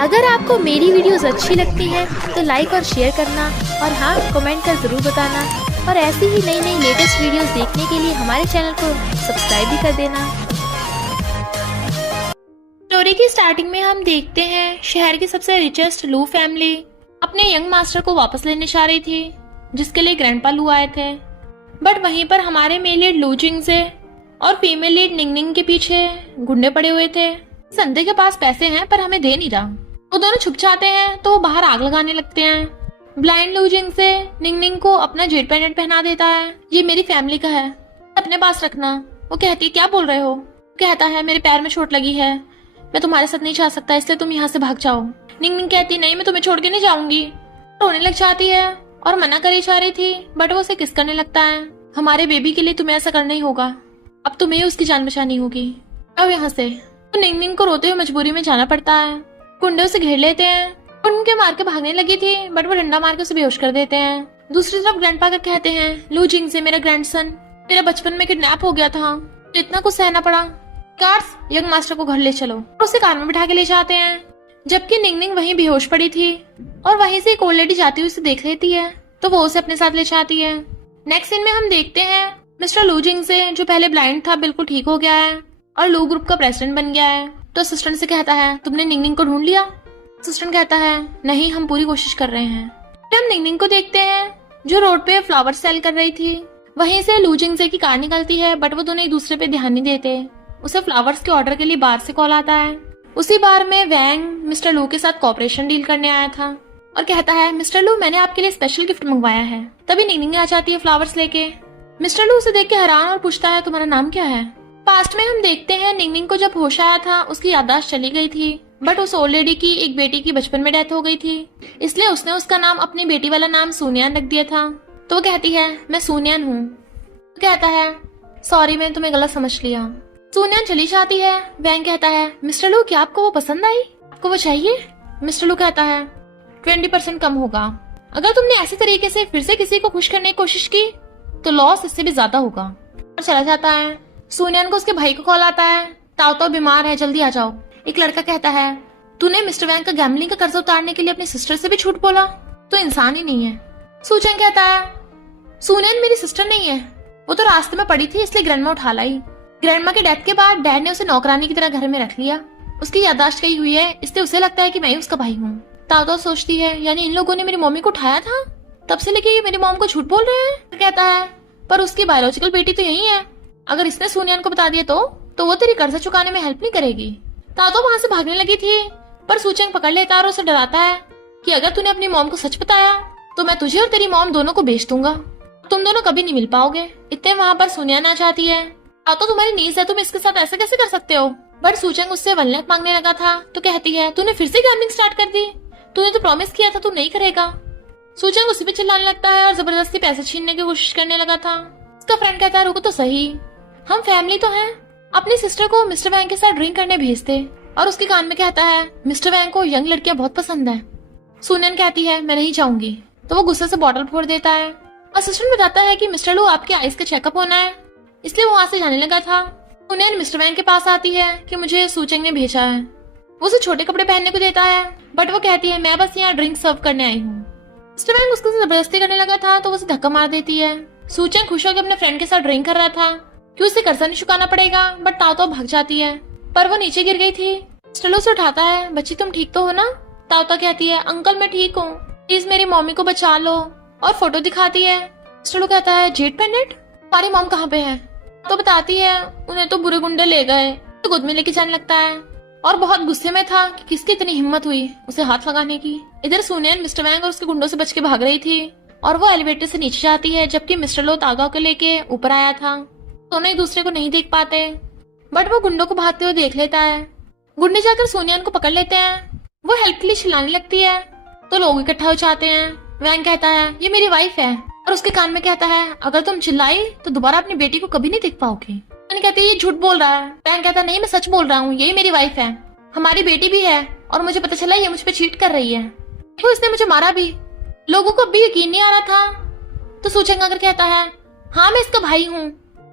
अगर आपको मेरी वीडियोस अच्छी लगती है तो लाइक और शेयर करना, और हाँ, कमेंट कर ज़रूर बताना। और ऐसी ही नई नई लेटेस्ट वीडियोस देखने के लिए हमारे चैनल को सब्सक्राइब भी कर देना। स्टोरी की स्टार्टिंग में हम देखते हैं शहर की सबसे रिचेस्ट लू फैमिली अपने यंग मास्टर को वापस लेने जा रही थी, जिसके लिए ग्रैंडपा लू आए थे। बट वहीं पर हमारे मेल लीड लू जिंगसे और फीमेल लीड निंगनिंग के पीछे गुंडे पड़े हुए थे। संदे के पास पैसे हैं पर हमें दे नहीं रहा। वो दोनों छुप जाते हैं तो वो बाहर आग लगाने लगते हैं। ब्लाइंड लू जिंग से निंगनिंग को अपना जेट पेंडेंट पहना देता है। ये मेरी फैमिली का है, अपने पास रखना। वो कहती है क्या बोल रहे हो? कहता है मेरे पैर में चोट लगी है, मैं तुम्हारे साथ नहीं जा सकता, इसलिए तुम यहाँ से भाग जाओ। निंगनिंग कहती नहीं, मैं तुम्हें छोड़ के नहीं जाऊंगी। रोने लग जाती है और मना करी जा रही थी, बट वो उसे किस करने लगता है। हमारे बेबी के लिए तुम्हें ऐसा करना ही होगा, अब तुम्हें ही उसकी जान बचानी होगी, अब यहाँ से। तो निंगनिंग को रोते हुए मजबूरी में जाना पड़ता है। गुंडे उसे घेर लेते हैं, उनके मार के भागने लगी थी, बट वो डंडा मार के उसे बेहोश कर देते हैं। दूसरी तरफ ग्रैंडपा कर कहते हैं लू जिंग से मेरा ग्रैंडसन मेरा बचपन में किडनैप हो गया था, तो इतना कुछ सहना पड़ा। गार्ड्स यंग मास्टर को घर ले चलो, और उसे कार में बिठा के ले जाते हैं। जबकि निंगनिंग वहीं बेहोश पड़ी थी और वहीं से एक ओल्ड लेडी जाती हुई उसे देख लेती है, तो वो उसे अपने साथ ले जाती है। नेक्स्ट सीन में हम देखते हैं मिस्टर लू जिंग से, जो पहले ब्लाइंड था, बिल्कुल ठीक हो गया है और लू ग्रुप का प्रेसिडेंट बन गया है। तो असिस्टेंट से कहता है तुमने निंगनिंग को ढूंढ लिया? असिस्टेंट कहता है नहीं, हम पूरी कोशिश कर रहे हैं। हम निंगनिंग को देखते हैं जो रोड पे फ्लावर सेल कर रही थी। वहीं से लू जिंग से की कार निकलती है, बट वो दोनों एक दूसरे पे ध्यान नहीं देते। उसे फ्लावर्स के ऑर्डर के लिए बार से कॉल आता है। उसी बार में वैंग मिस्टर लू के साथ कॉपरेशन डील करने आया था और कहता है मिस्टर लू मैंने आपके लिए स्पेशल गिफ्ट मंगवाया है। तभी निंगनिंग आ जाती है फ्लावर्स लेके। मिस्टर लू उसे देख के हैरान और पूछता है तुम्हारा नाम क्या है? पास्ट में हम देखते हैं निंगनिंग को जब होश आया था उसकी याददाश्त चली गई थी, बट उस ओल्ड लेडी की एक बेटी की बचपन में डेथ हो गई थी, इसलिए उसने उसका नाम अपनी बेटी वाला नाम सूनियान रख दिया था। तो वो कहती है मैं सूनियान हूँ। तो कहता है सॉरी, मैंने तुम्हें गलत समझ लिया। सूनियान चली जाती है। वैंग कहता है मिस्टर लू क्या आपको वो पसंद आई? आपको वो चाहिए? मिस्टर लू कहता है 20% कम होगा। अगर तुमने ऐसे तरीके से फिर से किसी को खुश करने की कोशिश की तो लॉस इससे भी ज्यादा होगा। और चला जाता है। सूनियान को उसके भाई को कॉल आता है, ताओ बीमार है, जल्दी आ जाओ। एक लड़का कहता है तूने मिस्टर वैंग का गैम्बलिंग का कर्ज उतारने के लिए अपनी सिस्टर से भी झूठ बोला, तो इंसान ही नहीं है। सूचन कहता है सूनियान मेरी सिस्टर नहीं है, वो तो रास्ते में पड़ी थी इसलिए ग्रैंडमा उठा लाई। ग्रैंडमा के डेथ के बाद डैड ने उसे नौकरानी की तरह घर में रख लिया। उसकी याददाश्त गई हुई है, इसलिए उसे लगता है कि मैं ही उसका भाई हूँ। ताओ सोचती है यानी इन लोगों ने मेरी मम्मी को उठाया था, तब से लेके ये मेरी मॉम को झूठ बोल रहे हैं। कहता है पर उसकी बायोलॉजिकल बेटी तो यही है, अगर इसने सूनियान को बता दिया तो वो तेरी कर्जा चुकाने में हेल्प नहीं करेगी। तातो वहाँ से भागने लगी थी, पर सूचंग पकड़ लेता है और उसे डराता है कि अगर तूने अपनी मॉम को सच बताया तो मैं तुझे और तेरी मॉम दोनों को बेच दूंगा, तुम दोनों कभी नहीं मिल पाओगे। इतने वहाँ पर सूनियान आ जाती है। तातो तुम्हारी नीज है, तुम इसके साथ ऐसे कैसे कर सकते हो? बट सूचंग उससे 1 लाख मांगने लगा था, तो कहती है तूने फिर से गैम्बलिंग स्टार्ट कर दी, तूने तो प्रॉमिस किया था तू नहीं करेगा। सूचंग उसी पे चिल्लाने लगता है और जबरदस्ती पैसे छीनने की कोशिश करने लगा था। उसका फ्रेंड कहता है रुको तो सही, हम फैमिली तो हैं। अपनी सिस्टर को मिस्टर वैंग के साथ ड्रिंक करने भेजते। और उसके कान में कहता है मिस्टर वैंग को यंग लड़कियां बहुत पसंद है। सूनियन कहती है मैं नहीं जाऊंगी, तो वो गुस्से से बॉटल फोड़ देता है। असिस्टेंट बताता है कि मिस्टर लू आपके आइज का चेकअप होना है, इसलिए वो वहाँ से जाने लगा था। सूनियन मिस्टर वैंग के पास आती है कि मुझे सूचंग ने भेजा है। वो उसे छोटे कपड़े पहनने को देता है, बट वो कहती है मैं बस यहाँ ड्रिंक सर्व करने आई हूँ। मिस्टर वैंग उसको जबरदस्ती करने लगा था, तो वो उसे धक्का मार देती है। सूचंग खुश होकर अपने फ्रेंड के साथ ड्रिंक कर रहा था कि उसे कर्जा नहीं चुकाना पड़ेगा, बट ताओ भाग जाती है, पर वो नीचे गिर गई थी। मिस्टर लू से उठाता है बच्ची तुम ठीक तो हो ना? ताओ कहती है अंकल मैं ठीक हूँ, प्लीज मेरी मम्मी को बचा लो, और फोटो दिखाती है। मिस्टर लू कहता है जेट पेंडेंट हमारी मॉम कहाँ पे है? तो बताती है उन्हें तो बुरे गुंडे ले गए। तो गोद में लेके जाने लगता है और बहुत गुस्से में था कि किसकी इतनी हिम्मत हुई उसे हाथ लगाने की। इधर सूनियन मिस्टर वैंग और उसके गुंडों से बच के भाग रही थी और वो एलिवेटर से नीचे जाती है, जबकि मिस्टर लो तागा को लेके ऊपर आया था। दोनों एक दूसरे को नहीं देख पाते, बट वो गुंडों को भागते हुए देख लेता है। गुंडे जाकर सूनियन को पकड़ लेते हैं। वो हेल्प के लिए चिल्लाने लगती है, तो लोग इकट्ठा हो जाते हैं। वैंग कहता है ये मेरी वाइफ है, और उसके कान में कहता है अगर तुम चिल्लाई तो दोबारा अपनी बेटी को कभी नहीं देख पाओगी। मैंने कहती है ये झूठ बोल रहा है। वैंग कहता है नहीं मैं सच बोल रहा हूँ, यही मेरी वाइफ है, हमारी बेटी भी है, और मुझे पता चला ये मुझ पे चीट कर रही है, तो इसने मुझे मारा भी। लोगों को अभी यकीन नहीं आ रहा था, तो सूचंग अगर कहता है हाँ मैं इसका भाई हूँ,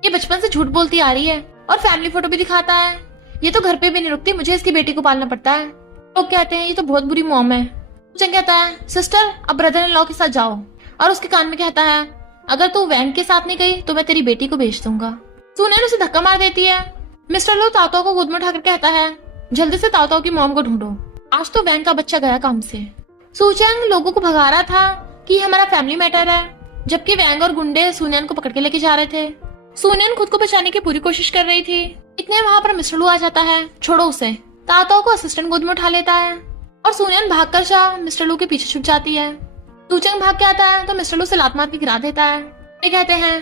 ये बचपन से झूठ बोलती आ रही है, और फैमिली फोटो भी दिखाता है। ये तो घर पे भी नहीं रुकती, मुझे इसकी बेटी को पालना पड़ता है। लोग कहते हैं ये तो बहुत बुरी मॉम है। सूचन कहता है सिस्टर अब ब्रदर इन लॉ के साथ जाओ, और उसके कान में कहता है अगर तू वैंग के साथ नहीं गई तो मैं तेरी बेटी को भेज दूंगा। सुनैन उसे धक्का मार देती है। मिस्टर लू ताओ को गोद में उठाकर कहता है जल्दी से ताओ की मॉम को ढूंढो, आज तो वैंग का बच्चा गया काम से। सूचंग लोगों को भगा रहा था कि हमारा फैमिली मैटर है, जबकि वैंग और गुंडे सुनैन को पकड़ के लेके जा रहे थे। सुनैन खुद को बचाने की पूरी कोशिश कर रही थी। इतने वहां पर मिस्टर लू आ जाता है, छोड़ो उसे। ताओ को असिस्टेंट गोद में उठा लेता है और सुनैन भागकर शाह मिस्टर लू के पीछे छुप जाती है। सूचंग भाग के आता है तो मिस्टर लू से लात मार के गिरा देता है। ये कहते हैं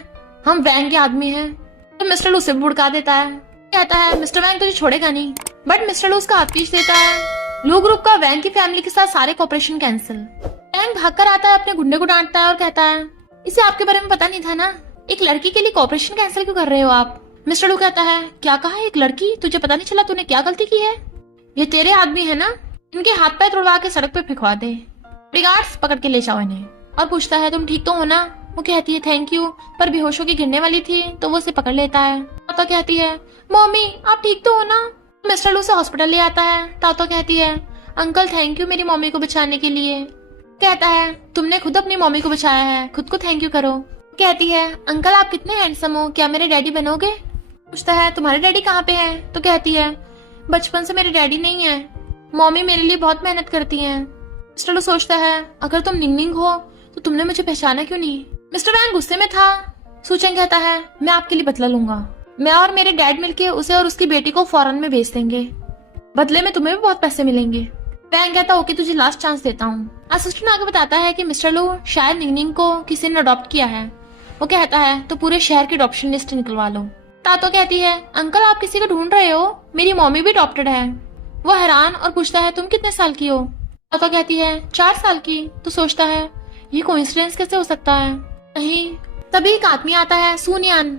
हम वैंग के आदमी हैं, तो मिस्टर लू से बुड़का देता है। कहता है मिस्टर वैंग तुझे छोड़ेगा नहीं, बट मिस्टर लू उसका हाथ खींच देता है। लू ग्रुप का वैंग की फैमिली के साथ सारे कॉपरेशन कैंसिल। वैंग भागकर आता है, अपने गुंडे को डांटता है और कहता है इसे आपके बारे में पता नहीं था ना, एक लड़की के लिए कॉपरेशन कैंसिल क्यों कर रहे हो आप। मिस्टर लू कहता है क्या कहा एक लड़की, तुझे पता नहीं चला तूने क्या गलती की है। ये तेरे आदमी है ना, इनके हाथ पैर तोड़वा के सड़क पे फेंकवा दे, रिगार्ड्स पकड़ के ले जाओ इन्हें। और पूछता है तुम ठीक तो हो ना। वो कहती है थैंक यू, पर बेहोश होकर गिरने वाली थी तो वो उसे पकड़ लेता है। तातो कहती है मम्मी आप ठीक तो हो ना। मिस्टर लू से हॉस्पिटल ले आता है। तातो कहती है अंकल थैंक यू मेरी मम्मी को बचाने के लिए। कहता है तुमने खुद अपनी मम्मी को बचाया है, खुद को थैंक यू करो। कहती है अंकल आप कितने हैंडसम हो, क्या मेरे डैडी बनोगे। पूछता है तुम्हारे डैडी कहाँ पे है। तो कहती है बचपन से मेरे डैडी नहीं है, मम्मी मेरे लिए बहुत मेहनत करती हैं। मिस्टर लू सोचता है अगर तुम निंगनिंग हो तो तुमने मुझे पहचाना क्यों नहीं। मिस्टर वैंग गुस्से में था। सूचन कहता है मैं आपके लिए बदला लूंगा, मैं और मेरे डैड मिलके उसे और उसकी बेटी को फॉरेन में भेज देंगे, बदले में तुम्हें भी बहुत पैसे मिलेंगे। वैंग कहता ओके तुझे लास्ट चांस देता हूँ। असिस्टेंट आगे बताता है कि मिस्टर लू शायद निंगनिंग को किसी ने अडॉप्ट किया है। वो कहता है तो पूरे शहर की अडॉप्शन लिस्ट निकलवा लो। तातो कहती है अंकल आप किसी को ढूंढ रहे हो, मेरी मम्मी भी अडॉप्टेड है। वो हैरान और पूछता है तुम कितने साल की हो। तातो कहती है 4 साल की। तो सोचता है ये कोइंसिडेंस कैसे हो सकता है। नहीं, तभी एक आदमी आता है सुनियान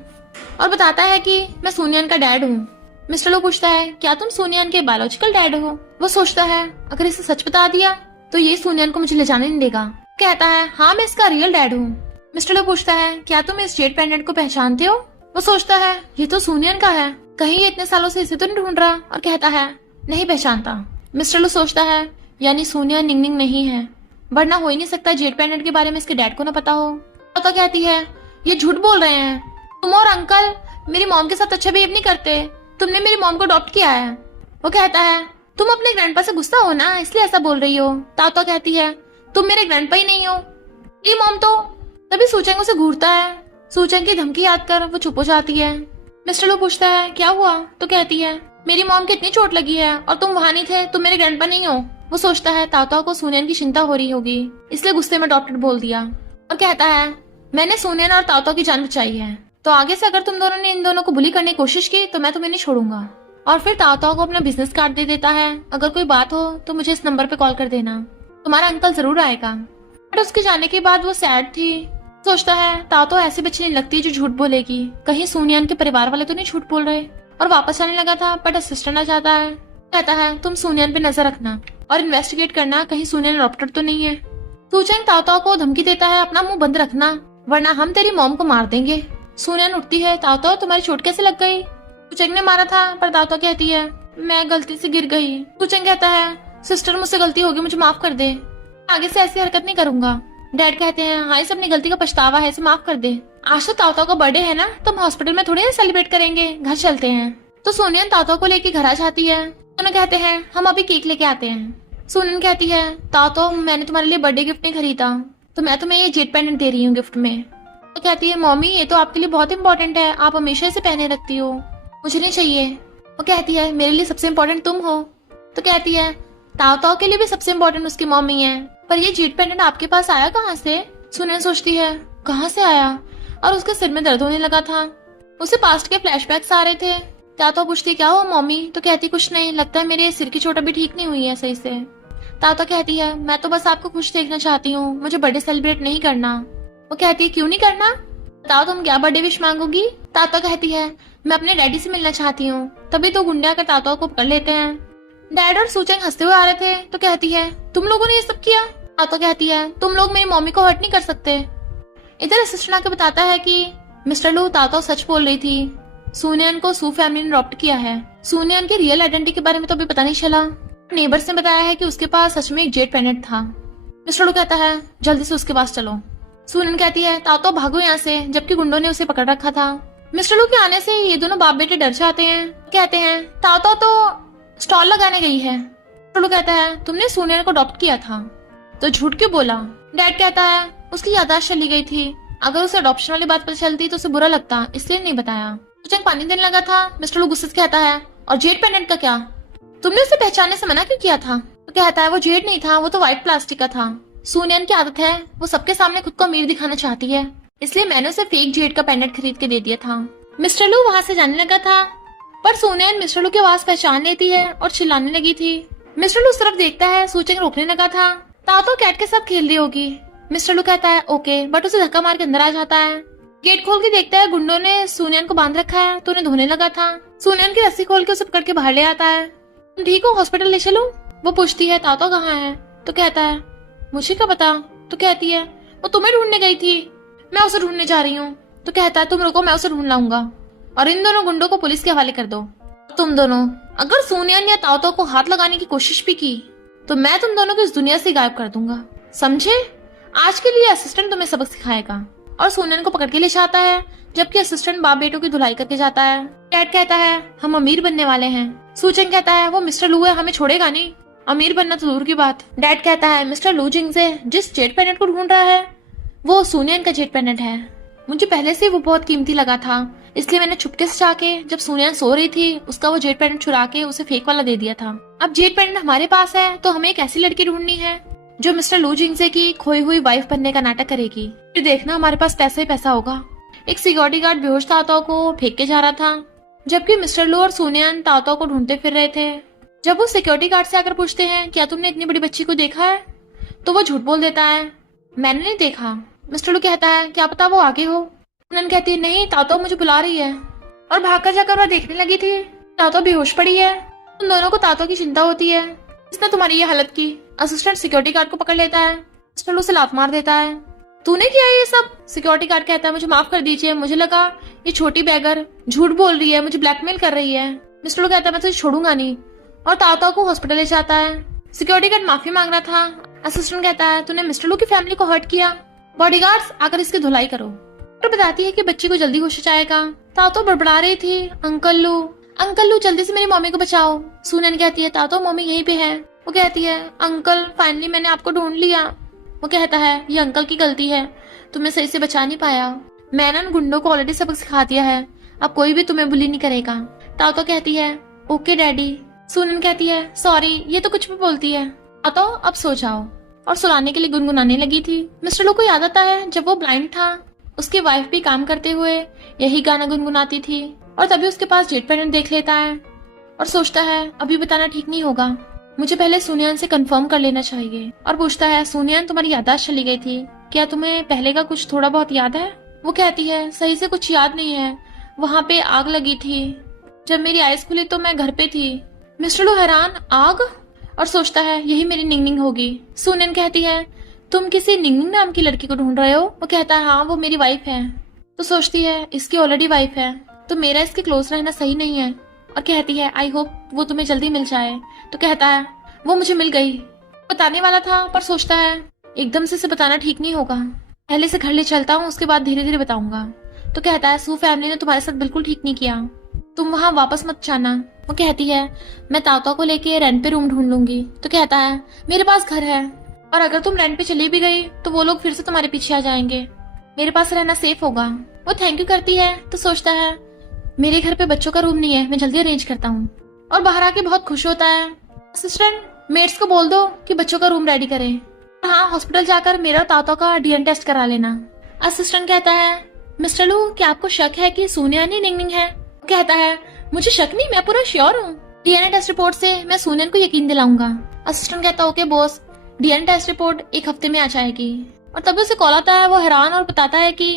और बताता है कि मैं सुनियान का डैड हूँ। मिस्टर लो पूछता है क्या तुम सुनियान के बायोलॉजिकल डैड हो। वो सोचता है अगर इसे सच बता दिया तो ये सुनियान को मुझे ले जाने नहीं देगा। कहता है हाँ मैं इसका रियल डैड हूँ। मिस्टर लो पूछता है क्या तुम इस जेड पेंडेंट को पहचानते हो। वो सोचता है ये तो सुनियान का है, कहीं ये इतने सालों से इसे तो नहीं ढूंढ रहा, और कहता है नहीं पहचानता। मिस्टर लो सोचता है यानी सुनियान निंगनिंग नहीं है, वरना हो ही नहीं सकता जेड पेंडेंट के बारे में इसके डैड को ना पता हो। तो कहती है ये झूठ बोल रहे हैं, तुम और अंकल मेरी मॉम के साथ अच्छा बिहेव नहीं करते, तुमने मेरी मॉम को अडॉप्ट किया है। वो कहता है तुम अपने ग्रैंडपा से गुस्सा हो ना, इसलिए ऐसा बोल रही हो। तातो कहती है तुम मेरे ग्रैंडपा ही नहीं हो, ये मॉम तो। तभी सूचंग उसे घूरता है। सूचंग की धमकी याद कर वो चुप हो जाती है। मिस्टर लो पूछता है क्या हुआ। तो कहती है मेरी मॉम की इतनी चोट लगी है और तुम वहां नहीं थे, तुम मेरे ग्रैंडपा नहीं हो। वो सोचता है तातो को सुनियन की चिंता हो रही होगी, इसलिए गुस्से में डॉक्टर बोल दिया और कहता है मैंने सुनियन और तातो की जान बचाई है, तो आगे से अगर तुम दोनों ने इन दोनों को बुली करने की कोशिश की तो मैं तुम्हें नहीं छोड़ूंगा। और फिर तातो को अपना बिजनेस कार्ड दे देता है, अगर कोई बात हो तो मुझे इस नंबर पे कॉल कर देना, तुम्हारा अंकल जरूर आएगा। बट उसके जाने के बाद वो सैड थी। सोचता है तातो ऐसी बच्ची नहीं लगती जो झूठ बोलेगी, कहीं सुनियन के परिवार वाले तो नहीं झूठ बोल रहे। और वापस आने लगा था बट असिस्टेंट आ जाता है। कहता है तुम सुनियन पे नजर रखना और इन्वेस्टिगेट करना कहीं सुनियन अडॉप्टेड तो नहीं है। सूचंग तातो को धमकी देता है अपना मुंह बंद रखना वरना हम तेरी मॉम को मार देंगे। सुनियन उठती है तातो तुम्हारी चोट कैसे लग गई। सूचंग ने मारा था, पर तातो कहती है मैं गलती से गिर गई। सूचंग कहता है सिस्टर मुझसे गलती होगी, मुझे माफ कर दे, आगे से ऐसी हरकत नहीं करूंगा। डैड कहते हैं हाँ इस अपनी गलती का पछतावा है, इसे माफ कर दे। आज तो तातो का बर्थडे है ना, तो हम हॉस्पिटल में थोड़ी सेलिब्रेट करेंगे, घर चलते हैं। तो सोनियन तातो को लेके घर आ जाती है। दोनों कहते हैं हम अभी केक लेके आते हैं। सोनियन कहती है तातो मैंने तुम्हारे लिए बर्थडे गिफ्ट नहीं खरीदा, तो मैं तुम्हें ये जेट पेंडेंट दे रही हूँ गिफ्ट में। तो कहती है मम्मी ये तो आपके लिए बहुत इंपॉर्टेंट है, आप हमेशा इसे पहने रखती हो, मुझे नहीं चाहिए। वो कहती है मेरे लिए सबसे इम्पोर्टेंट तुम हो। तो कहती है तातो के लिए भी सबसे इम्पोर्टेंट उसकी मम्मी है, पर ये जेट पेंडेंट आपके पास आया कहाँ से। सुनियन सोचती है कहाँ से आया, और उसके सिर में दर्द होने लगा था। उसे पास्ट के फ्लैशबैक्स आ रहे थे। तातो पूछती क्या हुआ मम्मी। तो कहती कुछ नहीं, लगता है मेरे सिर की चोट अभी ठीक नहीं हुई है सही से। तातो कहती है मैं तो बस आपको खुश देखना चाहती हूँ, मुझे बर्थडे सेलिब्रेट नहीं करना। वो कहती है क्यों नहीं करना, बताओ तुम क्या बर्थडे विश मांगोगी। तातो कहती है मैं अपने डैडी से मिलना चाहती हूँ। तभी तो गुंडे आकर तातो को पकड़ लेते हैं। डैड और सूचंग हंसते हुए आ रहे थे। तो कहती है तुम लोगों ने ये सब किया। तातो कहती है तुम लोग मेरी मम्मी को हर्ट नहीं कर सकते। इधर असिस्टेंट आके बताता है कि मिस्टर लू तातो सच बोल रही थी, सुनियन को सू फैमिली ने अडॉप्ट किया है। सुनियन की रियल आइडेंटिटी के बारे में तो अभी पता नहीं चला। नेबर्स ने बताया है कि उसके पास सच में एक जेट पैनेट था। मिस्टर लू कहता है जल्दी से उसके पास चलो। सुनन कहती है तातो भागो यहाँ से, जबकि गुंडों ने उसे पकड़ रखा था। मिस्टर लू के आने से ये दोनों बाप बेटे डर जाते हैं। कहते हैं तातो तो स्टॉल लगाने गई है। मिस्टर लू कहता है तुमने सुनन को अडॉप्ट किया था तो झूठ क्यों बोला। डैड कहता है उसकी याददाश्त चली गई थी, अगर उसे अडॉप्शन वाली बात पता चलती तो उसे बुरा लगता, इसलिए नहीं बताया। सुचंग पानी देने लगा था। मिस्टर लू गुस्से से कहता है और जेट पैनेट का क्या, तुमने उसे पहचानने से मना क्यों किया था। तो कहता है वो जेट नहीं था, वो तो व्हाइट प्लास्टिक का था। सुनियन की आदत है, वो सबके सामने खुद को अमीर दिखाना चाहती है, इसलिए मैंने उसे फेक जेट का पेंडेंट खरीद के दे दिया था। मिस्टर लू वहाँ से जाने लगा था, पर सुनियन मिस्टर लू की आवाज पहचान लेती है और चिल्लाने लगी थी। मिस्टर लू उस तरफ देखता है, सुचेंग रोकने लगा था। तातो कैट के साथ खेल रही होगी। मिस्टर लू कहता है ओके, बट उसे धक्का मार के अंदर आ जाता है। गेट खोल के देखता है गुंडों ने सुनियन को बांध रखा है तो उन्हें धोने लगा था। सुनियन की रस्सी खोल के उसे पकड़ के बाहर ले आता है। तुम ठीक हो, हॉस्पिटल ले चलो। वो पूछती है तातो कहाँ है, तो कहता है मुझे क्या पता। तो कहती है वो तुम्हें ढूंढने गई थी, मैं उसे ढूंढने जा रही हूँ। तो कहता है तुम रुको, मैं उसे ढूंढ लाऊंगा और इन दोनों गुंडों को पुलिस के हवाले कर दो। तुम दोनों अगर सुनियन या तातो को हाथ लगाने की कोशिश भी की तो मैं तुम दोनों को इस दुनिया से गायब कर दूंगा, समझे। आज के लिए असिस्टेंट तुम्हें सबक सिखाएगा। और सुनियन को पकड़ के ले जाता है, जबकि असिस्टेंट बाप बेटों की धुलाई करके जाता है। डैड कहता है हम अमीर बनने वाले हैं। सुचेंग कहता है वो मिस्टर लू है, हमें छोड़ेगा नहीं, अमीर बनना तो दूर की बात। डैड कहता है मिस्टर लू जिंग से जिस जेट पैनेट को ढूंढ रहा है वो सुनियन का जेट पैनेट है। मुझे पहले से वो बहुत कीमती लगा था, इसलिए मैंने छुपके से जाके जब सुनियन सो रही थी उसका वो जेट पैनेट चुरा के उसे फेक वाला दे दिया था। अब जेट पैनेट हमारे पास है तो हमें एक ऐसी लड़की ढूंढनी है जो मिस्टर लू जिंगसे की खोई हुई वाइफ बनने का नाटक करेगी। फिर देखना हमारे पास पैसा ही पैसा होगा। एक सिक्योरिटी गार्ड बेहोश तातो को फेंक के जा रहा था, जबकि मिस्टर लू और सुनियन तातो को ढूंढते फिर रहे थे। जब वो सिक्योरिटी गार्ड से आकर पूछते हैं क्या तुमने इतनी बड़ी बच्ची को देखा है, तो वो झूठ बोल देता है मैंने नहीं देखा। मिस्टर लू कहता है क्या पता वो आगे हो। सुनियन कहती है नहीं, तातो मुझे बुला रही है, और भागकर जाकर वह देखने लगी थी तातो बेहोश पड़ी है। उन दोनों को तातो की चिंता होती है, इसने तुम्हारी ये हालत की। असिस्टेंट सिक्योरिटी गार्ड को पकड़ लेता है, मिस्टर लू से लात मार देता है। तूने किया ये सब। सिक्योरिटी गार्ड कहता है मुझे माफ कर दीजिए, मुझे लगा ये छोटी बैगर झूठ बोल रही है, मुझे ब्लैकमेल कर रही है। मिस्टर लू कहता है मैं तुझे छोड़ूंगा नहीं, और तातो को हॉस्पिटल ले जाता है। सिक्योरिटी गार्ड माफी मांग रहा था। असिस्टेंट कहता है तूने मिस्टर लू की फैमिली को हर्ट किया, बॉडीगार्ड्स आकर इसकी धुलाई करो। डॉक्टर बताती है कि बच्ची को जल्दी होश आएगा। तातो बड़बड़ा रही थी अंकल लू जल्दी से मेरी मम्मी को बचाओ। सुनन कहती है तातो मम्मी यहीं पे है। वो कहती है अंकल फाइनली मैंने आपको ढूंढ लिया। वो कहता है ये अंकल की गलती है, तुम्हें सही से बचा नहीं पाया। मैंने उन गुंडों को ऑलरेडी सबक सिखा दिया है, अब कोई भी तुम्हें बुली नहीं करेगा। तातो कहती है ओके डैडी। सुनन कहती है सॉरी, ये तो कुछ भी बोलती है। तातो अब सो जाओ, और सुलाने के लिए गुनगुनाने लगी थी। मिस्टर लू को याद आता है जब वो ब्लाइंड था उसकी वाइफ भी काम करते हुए यही गाना गुनगुनाती थी, और तभी उसके पास जेट पैनेट देख लेता है और सोचता है अभी बताना ठीक नहीं होगा, मुझे पहले सुनियन से कंफर्म कर लेना चाहिए। और पूछता है सुनियन तुम्हारी याददाश्त चली गई थी, क्या तुम्हें पहले का कुछ थोड़ा बहुत याद है। वो कहती है सही से कुछ याद नहीं है, वहाँ पे आग लगी थी, जब मेरी आइज खुली तो मैं घर पे थी। मिस्टर लू हैरान आग, और सोचता है यही मेरी निंगनिंग होगी। सुनियन कहती है तुम किसी निंगनिंग नाम की लड़की को ढूंढ रहे हो। वो कहता है हाँ वो मेरी वाइफ है। तो सोचती है इसकी ऑलरेडी वाइफ है तो मेरा इसके क्लोज रहना सही नहीं है, और कहती है आई होप वो तुम्हें जल्दी मिल जाए। तो कहता है वो मुझे मिल गई। बताने वाला था पर सोचता है एकदम से इसे बताना ठीक नहीं होगा, पहले से घर ले चलता हूँ उसके बाद धीरे धीरे बताऊंगा। तो कहता है सू फैमिली ने तुम्हारे साथ बिल्कुल ठीक नहीं किया, तुम वहाँ वापस मत जाना। वो कहती है मैं तातो को लेके रेंट पे रूम ढूंढ लूंगी। तो कहता है मेरे पास घर है, और अगर तुम रेंट पे चली भी गई तो वो लोग फिर से तुम्हारे पीछे आ जाएंगे, मेरे पास रहना सेफ होगा। वो थैंक यू करती है तो सोचता है मेरे घर पे बच्चों का रूम नहीं है, मैं जल्दी अरेंज करता हूँ। और बाहर आके बहुत खुश होता है। असिस्टेंट मेट्स को बोल दो कि बच्चों का रूम रेडी करें, हाँ हॉस्पिटल जाकर मेरा और तातो का डीएनए टेस्ट करा लेना। असिस्टेंट कहता है मिस्टर लू क्या आपको शक है कि सुनियन ही निंगनिंग है। कहता है मुझे शक नहीं, मैं पूरा श्योर हूँ, डीएनए टेस्ट रिपोर्ट से मैं सुनियन को यकीन दिलाऊंगा। असिस्टेंट कहता है okay boss, DNA test report एक हफ्ते में आ जाएगी। और तभी उसे कॉल आता है, वो हैरान और बताता है कि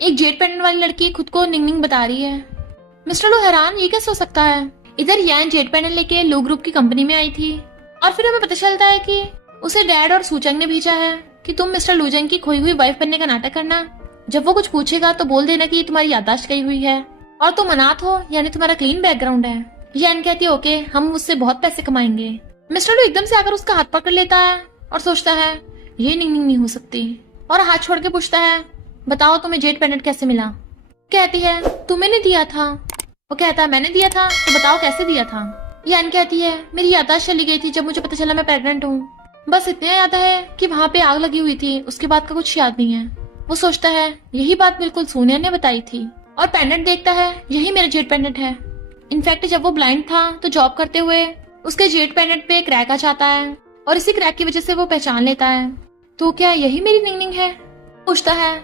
एक जेट पैनेट वाली लड़की खुद को निंगनिंग बता रही है। मिस्टर लू हैरान ये कैसे हो सकता है। इधर यान जेट पैनेट लेके लू ग्रुप की कंपनी में आई थी, और फिर हमें पता चलता है कि उसे डैड और सूचंग ने भेजा है कि तुम मिस्टर लूजंग की खोई हुई वाइफ बनने का नाटक करना, जब वो कुछ पूछेगा तो बोल देना कि तुम्हारी याददाश्त गई हुई है और तुम अनाथ हो, यानी तुम्हारा क्लीन बैकग्राउंड है। यान कहती है ओके हम उससे बहुत पैसे कमाएंगे। मिस्टर लू एकदम से आकर उसका हाथ पकड़ लेता है और सोचता है ये निंगनिंग नहीं हो सकती, और हाथ छोड़ के पूछता है बताओ तुम्हें जेड पेंडेंट कैसे मिला। कहती है तुम्हें नहीं दिया था। वो कहता है मैंने दिया था, तो बताओ कैसे दिया था। यान कहती है मेरी याददाश्त चली गई थी जब मुझे पता चला मैं प्रेग्नेंट हूँ। बस इतना याद है कि वहाँ पे आग लगी हुई थी, उसके बाद का कुछ याद नहीं है। वो सोचता है यही बात बिल्कुल सोनिया ने बताई थी, और पेंडेंट देखता है यही मेरा जेड पेंडेंट है। इनफैक्ट जब वो ब्लाइंड था तो जॉब करते हुए उसके जेड पेंडेंट पे क्रैक आ जाता है, और इसी क्रैक की वजह से वो पहचान लेता है। तो क्या यही मेरी निंगनिंग है। पूछता है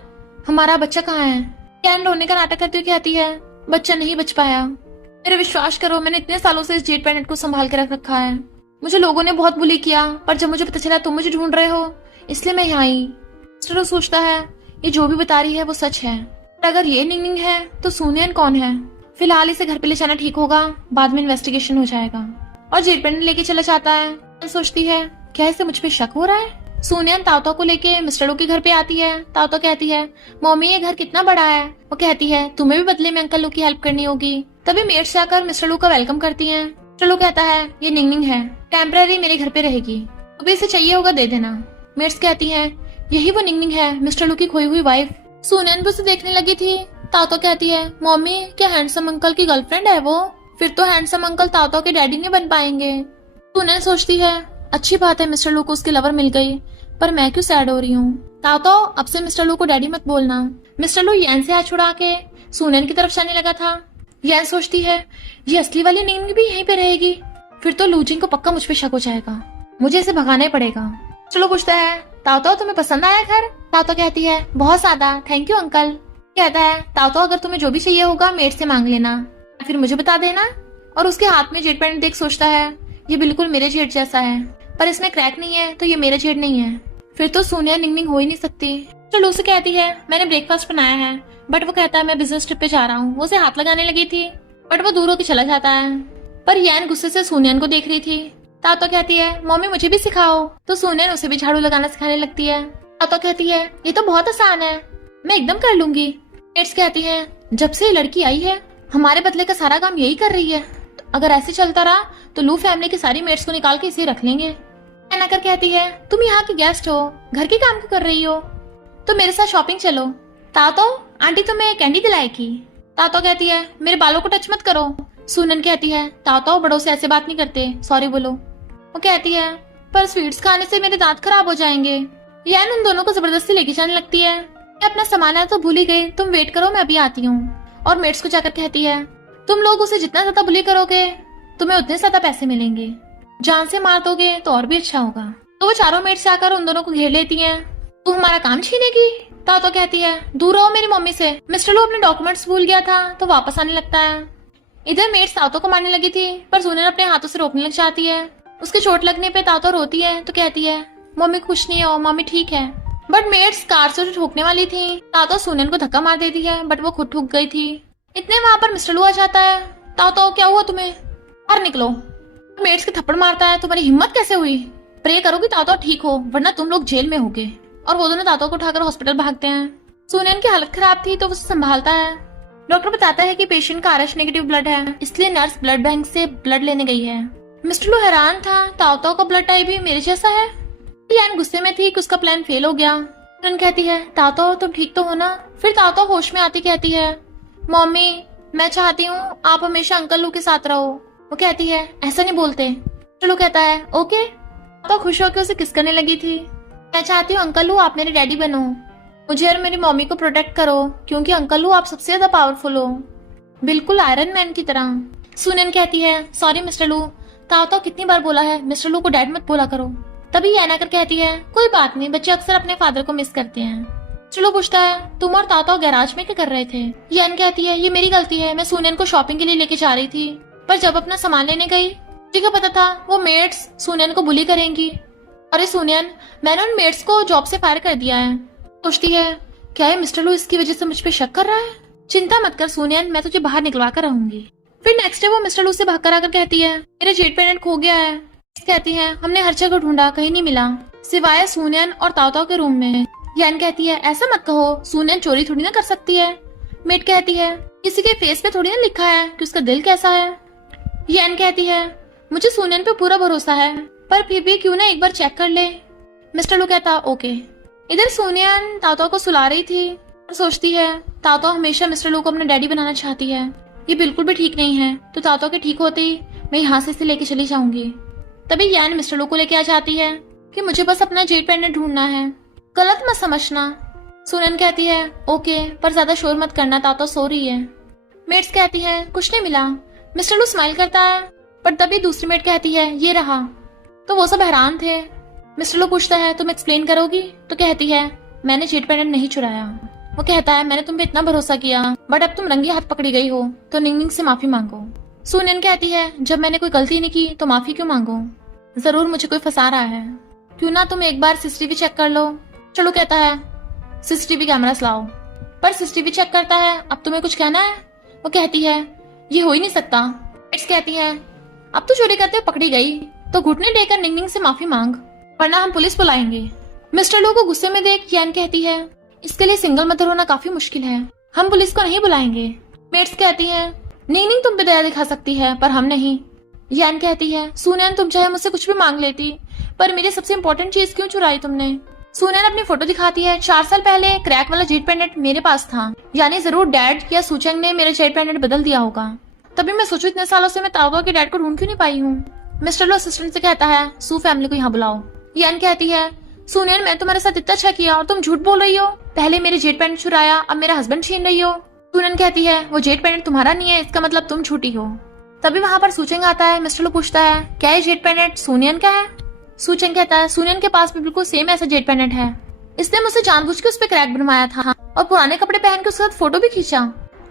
हमारा बच्चा कहाँ है। कैन रोने का नाटक करते हुए कहती है बच्चा नहीं बच पाया। मेरे विश्वास करो, मैंने इतने सालों से इस जेड पेंडेंट को संभाल के रख रखा है। मुझे लोगों ने बहुत बुली किया, पर जब मुझे पता चला तुम मुझे ढूंढ रहे हो, इसलिए मैं यहाँ आई। मिस्टर सोचता है ये जो भी बता रही है वो सच है, पर अगर ये निंगनिंग है तो सुनियन कौन है। फिलहाल इसे घर पे ले जाना ठीक होगा, बाद में इन्वेस्टिगेशन हो जाएगा। और जेड पेंडेंट लेके चला जाता है। सोचती है क्या इसे मुझ पे शक हो रहा है। सुनियन ताओ को लेके मिस्टर लू के घर पे आती है। ताओ कहती है मम्मी ये घर कितना बड़ा है। वो कहती है तुम्हें भी बदले में अंकल लू की हेल्प करनी होगी। तभी मेट्स जाकर मिस्टर लू का वेलकम करती हैं। मिस्टर लू कहता है ये निंगनिंग है, टेम्पररी मेरे घर पे रहेगी, तो भी इसे चाहिए होगा दे देना। मेट्स कहती है यही वो निंगनिंग है, मिस्टर लू की खोई हुई वाइफ। सुनियन भी उसे देखने लगी थी। ताओ कहती है मम्मी क्या हैंडसम अंकल की गर्लफ्रेंड है वो, फिर तो हैंडसम अंकल ताओ के डैडी नहीं बन पाएंगे। सुनियन सोचती है अच्छी बात है मिस्टर लू को उसकी लवर मिल गई, पर मैं क्यों सैड हो रही हूँ। ताओ अब से मिस्टर लू को डैडी मत बोलना। मिस्टर लू यैन से हाथ छुड़ा के सुनियन की तरफ जाने लगा था। यैन सोचती है ये असली वाली निंगनिंग भी यहीं पे रहेगी, फिर तो लूजिंग को पक्का मुझ पे शक हो जाएगा, मुझे इसे भगाना ही पड़ेगा। चलो पूछता है ताओ तुम्हें पसंद आया घर। ताओ कहती है बहुत ज्यादा, थैंक यू अंकल। कहता है ताओ अगर तुम्हें जो भी चाहिए होगा मेड से मांग लेना, फिर मुझे बता देना। और उसके हाथ में जेड पेंडेंट देख सोचता है ये बिल्कुल मेरे जेड जैसा है, पर इसमें क्रैक नहीं है, तो ये मेरा जेड नहीं है, फिर तो सोनिया निंगनिंग हो ही नहीं सकती। चलो उसे कहती है मैंने ब्रेकफास्ट बनाया है, बट वो कहता है मैं बिजनेस ट्रिप पे जा रहा हूँ। वो उसे हाथ लगाने लगी थी, बट वो दूर होकर चला जाता है। पर यान गुस्से से सोनियन को देख रही थी। तातो कहती है मम्मी मुझे भी सिखाओ, तो सोनियन उसे भी झाड़ू लगाना सिखाने लगती है। तातो कहती है ये तो बहुत आसान है, मैं एकदम कर लूंगी। मेट्स कहती है जब से ये लड़की आई है हमारे बदले का सारा काम यही कर रही है, तो अगर ऐसे चलता रहा तो लू फैमिली की सारी मेट्स को निकाल के इसे रख लेंगे। एनाकर कहती है तुम यहाँ की गेस्ट हो, घर के काम क्यों कर रही हो, तो मेरे साथ शॉपिंग चलो। तातो आंटी तुम्हें कैंडी दिलाएगी। तातो कहती है मेरे बालों को टच मत करो। सुनन कहती है तातो बड़ों से ऐसे बात नहीं करते, सॉरी बोलो। वो कहती है पर स्वीट्स खाने से मेरे दांत खराब हो जाएंगे। यान उन दोनों को जबरदस्ती लेके जाने लगती है। मैं अपना सामान है तो भूल ही गई, तुम वेट करो मैं अभी आती हूँ। और मेट्स को जाकर कहती है तुम लोग उसे जितना ज्यादा बुली करोगे तुम्हें उतने ज्यादा पैसे मिलेंगे, जान से मार दोगे तो और भी अच्छा होगा। तो वो चारों मेट्स आकर उन दोनों को घेर लेती हैं। तू हमारा काम छीनेगी। तातो कहती है दूर रहो मेरी मम्मी से। मिस्टर लो अपने डॉक्यूमेंट्स भूल गया था तो वापस आने लगता है। इधर मेट्स तातो को मारने लगी थी, पर सुनन अपने हाथों से रोकने लग जाती है। उसके चोट लगने पे तातो रोती है तो कहती है मम्मी कुछ नहीं हो, मम्मी ठीक है। बट मेट्स कार से ठोकने वाली थी। तातो सुनन को धक्का मार देती है, बट वो खुद ठुक गई थी। इतने वहां पर मिस्टर लू आ जाता है। तातो क्या हुआ तुम्हें, बाहर निकलो। मेट्स के थप्पड़ मारता है तुम्हारी हिम्मत कैसे हुई, प्रे करो कि तातो ठीक हो वरना तुम लोग जेल में होगे। और वो दोनों तातो को उठाकर हॉस्पिटल भागते हैं। सुनैन की हालत खराब थी तो उसे संभालता है। डॉक्टर बताता है कि पेशेंट का आरएच नेगेटिव ब्लड है, इसलिए नर्स ब्लड बैंक से ब्लड लेने गई है। मिस्टर लू हैरान था, ताओ का ब्लड टाइप भी मेरे जैसा है। यान गुस्से में थी कि उसका प्लान फेल हो गया। सुनैन कहती है तातो तुम ठीक तो हो ना। फिर तातो होश में आती कहती है मम्मी मैं चाहती हूँ आप हमेशा अंकल लू के साथ रहो। वो कहती है ऐसा नहीं बोलते। चलो कहता है ओके। तो खुश होकर उसे किस करने लगी थी। मैं चाहती हूँ अंकल लू आप मेरे डैडी बनो, मुझे और मेरी मम्मी को प्रोटेक्ट करो, क्योंकि अंकल लू आप सबसे ज्यादा पावरफुल हो, बिल्कुल आयरन मैन की तरह। सुनैन कहती है सॉरी मिस्टर लू, ताओ कितनी बार बोला है मिस्टर लू को डैड मत बोला करो। तभी एनाकर कहती है कोई बात नहीं, बच्चे अक्सर अपने फादर को मिस करते हैं। चलो पूछता है तुम और ताओ गैराज में क्या कर रहे थे। यान कहती है ये मेरी गलती है, मैं सुनैन को शॉपिंग के लिए लेके जा रही थी, पर जब अपना सामान लेने गई मुझे क्या पता था वो मेड्स सुनैन को बुली करेंगी। अरे सुनैन मैंने उन मेड्स को जॉब से फायर कर दिया है। सोचती है क्या ये मिस्टर लू इसकी वजह से मुझ पे शक कर रहा है। चिंता मत कर सुनैन, मैं तुझे बाहर निकलवा कर रहूंगी। फिर नेक्स्ट डे वो मिस्टर लू से भाग कर आकर कहती है मेरा जेट पेंडेंट खो गया है। कहती है हमने हर जगह ढूंढा कहीं नहीं मिला सिवाय सुनैन और ताओ के रूम में। यान कहती है ऐसा मत कहो, सुनैन चोरी थोड़ी ना कर सकती है। मेट कहती है किसी के फेस पे थोड़ी ना लिखा है कि उसका दिल कैसा है। यान कहती है मुझे सुनैन पे पूरा भरोसा है, पर फिर भी क्यों ना एक बार चेक कर ले। मिस्टर लू कहता ओके। इधर सोनियन तातो को सुला रही थी और सोचती है तातो हमेशा मिस्टर लू को अपना डैडी बनाना चाहती है, ये बिल्कुल भी ठीक नहीं है। तो तातो के ठीक होते ही मैं यहाँ से इसे लेके चली जाऊंगी। तभी यान मिस्टर लू को लेके आ जाती है कि मुझे बस अपना जेट पेंडेंट ढूंढना है, गलत मत समझना। सोनियन कहती है ओके, पर ज्यादा शोर मत करना, तातो सो रही है। मेट्स कहती है कुछ नहीं मिला। मिस्टर लू स्माइल करता है, पर तभी दूसरी मेट कहती है ये रहा। तो वो सब हैरान थे। मिस्टर लू पूछता है तुम एक्सप्लेन करोगी? तो कहती है मैंने जेट पेंडेंट नहीं चुराया। वो कहता है मैंने तुम पे इतना भरोसा किया, बट अब तुम रंगे हाथ पकड़ी गई हो, तो निंग से माफी मांगो। सोनियन कहती है जब मैंने कोई गलती नहीं की तो माफी क्यों मांगो? जरूर मुझे कोई फंसा रहा है, क्यों ना तुम एक बार सीसीटीवी चेक कर लो। चलो कहता है सीसीटीवी कैमरा लाओ, पर सीसीटीवी चेक करता है अब तुम्हें कुछ कहना है? वो कहती है ये हो ही नहीं सकता। इट्स कहती है अब तो चोरी करते पकड़ी गई तो घुटने देकर निंग से माफी मांग, वरना हम पुलिस बुलाएंगे। मिस्टर लू को गुस्से में देख यान कहती है इसके लिए सिंगल मदर होना काफी मुश्किल है, हम पुलिस को नहीं बुलाएंगे। मेट्स कहती है निंग तुम पे दया दिखा सकती है पर हम नहीं। यान कहती है सुनैन तुम चाहे मुझसे कुछ भी मांग लेती, पर मेरी सबसे इम्पोर्टेंट चीज क्यों चुराई तुमने? सुनैन अपनी फोटो दिखाती है, 4 साल पहले क्रैक वाला जेट पेंडेंट मेरे पास था, यानी जरूर डैड या सूचंग ने मेरा जेट पेंडेंट बदल दिया होगा। तभी मैं सोचू इतने सालों से मैं ताओ के डैड को ढूंढ क्यों नहीं पाई हूँ। मिस्टर लो असिस्टेंट से कहता है सू फैमिली को यहाँ बुलाओ। यान कहती है सुनैन मैं तुम्हारे साथ इतना अच्छा किया और तुम झूठ बोल रही हो, पहले मेरे जेट पेंडेंट चुराया अब मेरा हस्बैंड छीन रही हो। सुनैन कहती है वो जेट पेंडेंट तुम्हारा नहीं है, इसका मतलब तुम झूठी हो। तभी वहां पर सूचंग आता है। मिस्टर लो पूछता है क्या ये जेट पेंडेंट सुनैन का है? सूचंग कहता है सुनैन के पास भी बिल्कुल सेम ऐसा जेट पेंडेंट है, इसने मुझसे जानबूझ के उस पर क्रैक बनवाया था और पुराने कपड़े पहन के उसके साथ फोटो भी खींचा।